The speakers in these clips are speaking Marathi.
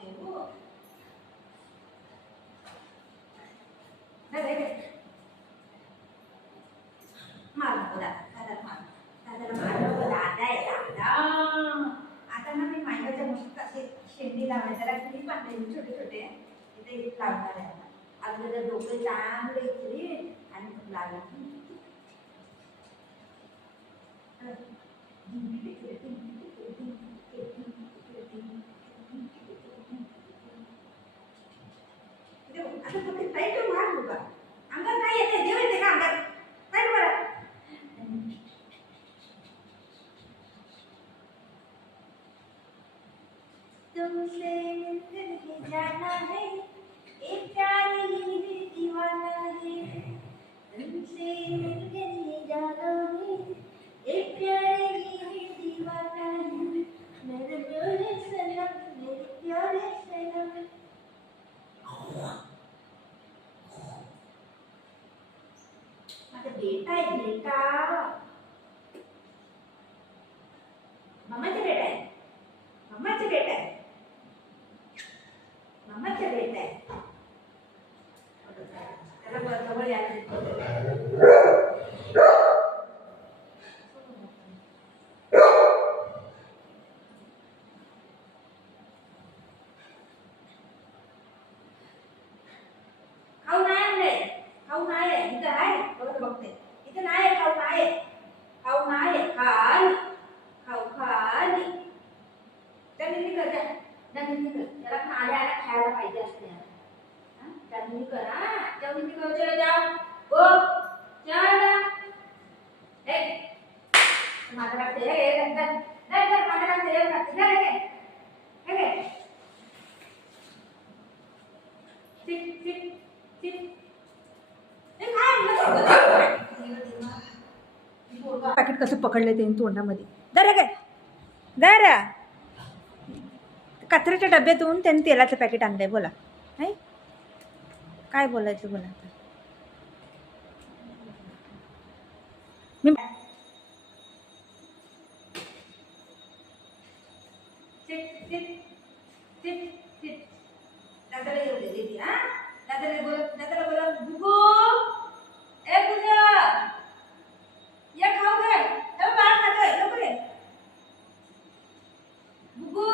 देऊ. दादा मार नको दादाला मार नको दादा आहे दादा. आता ना मी मायवाच्या मस्त असे शेंडी लावायला त्याला किती बांधले छोटे छोटे इथे लावणार आहे. अगोदर जर डोकं चांगलं इचली आणि मग लागलं आता फक्त टाईट मार बघा. अंगात काय येते देव येते का अंगात टाईट मारा. तुमसे मिलकर जाना है एक प्यार ही दीवाना है. तुमसे मिलकर जाना है एक प्यार ही दीवाना है. मेरे प्यारे सनम मेरे प्यारे सनम. माझा बेटा आहे बेटा. मम्माचा बेटा आहे मम्माचा बेटा आहे मम्माचा बेटा आहे. त्याला जवळ यायला खाऊ नाही आणलंय. खाऊ नाही आहे इथं आहे बरोबर बघते. इथं नाही आहे खाऊ नाही आहे. खाऊ नाही आहे खाली खाऊ खाली. त्यांनी कर त्यांनी कर त्याला पण आल्या आल्या खायला पाहिजे असते. त्यांनी कर त्यांनी कर. चलो जाओ गो चला. हे माझा लागते हे नंतर नंतर माझा लागते हे लागते ना हे हे चिक चिक चिक. पॅकेट कसं पकडले त्यांनी तोंडामध्ये. दर काय दर कचऱ्याच्या डब्यातून त्यांनी तेलाचं पॅकेट आणलंय. बोला नाही काय बोलायचं बोला. मी दादाला येऊ दे दीदी. दादाला बोला बुगू ए बुगू या खाऊ घे. बाळ खातोय लवकर ये बुगू.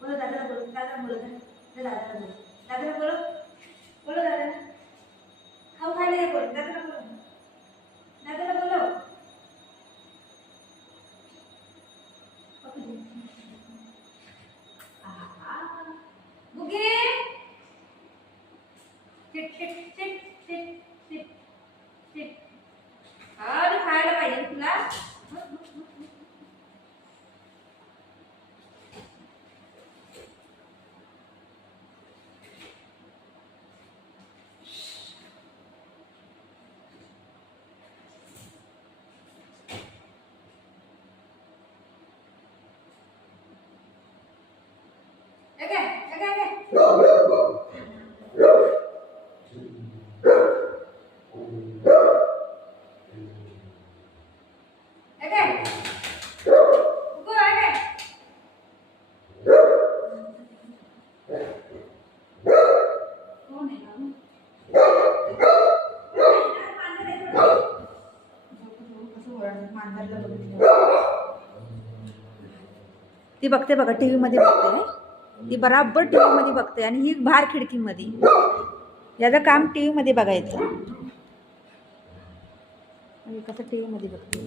बोलो दादाला बोलो दादाला बोलो दादाला बोलो दादाला खाऊ खायला ये बोलो दादाला बोलो बुगे चिट चिट चिट चिट चिट चिट. अरे खायला पाहिजे तुला. ती बघते बघा टीव्ही मध्ये बघते. ती बराबर टीव्ही मध्ये बघते आणि ही बाहेर खिडकीमध्ये. याचं काम टीव्ही मध्ये बघायचं. कसं टीव्ही मध्ये बघते.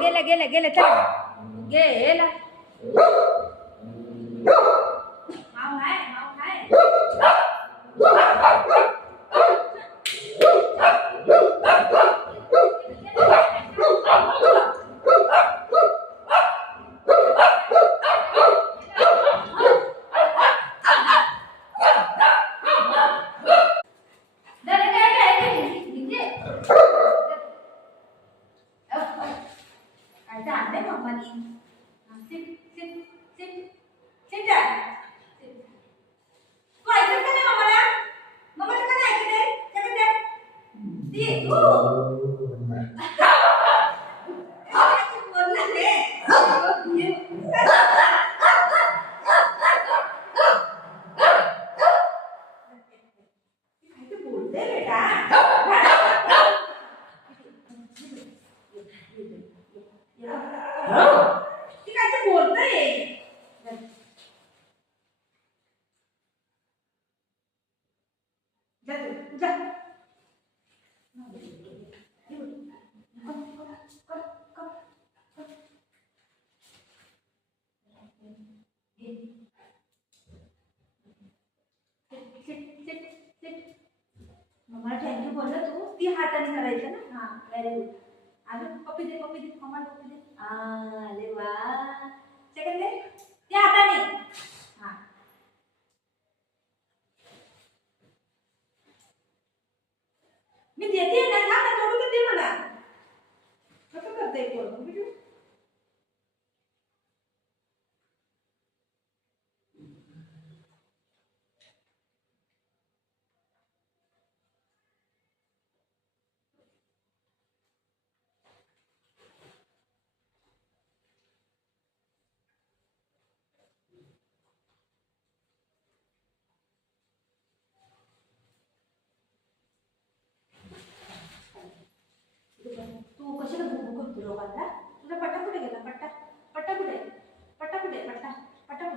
गेला गेला गेला चला गेला. काय आणलंय मम्मानी. ती तू बोलला रे बोलते बेटा ती काय ते बोलतंय जा तू जा मम्मा थँक्यू बोलला तू ती हाताने करायचं ना हा व्हेरी गुड अजून पप्पी दे मम्मा पप्पी दे अरे वा सेकंड दे त्या हाताने हा मी देते ना थांब ना थोडं तर दे मला कसं करते कोण तू कशाला भूक करतो लोकांना तुझा पट्टा कुठे गेला पट्टा कुठे पट्टा कुठे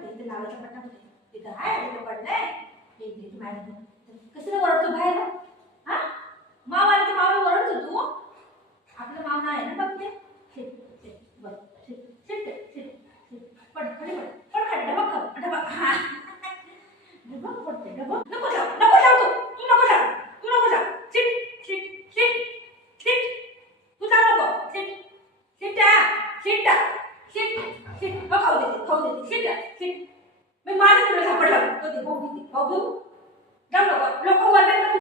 इथे लावायचा पट्टा कुठे तिथं आहे तिथं पडलाय हे घे तू मॅडम कशाला ओरडतो बाहेर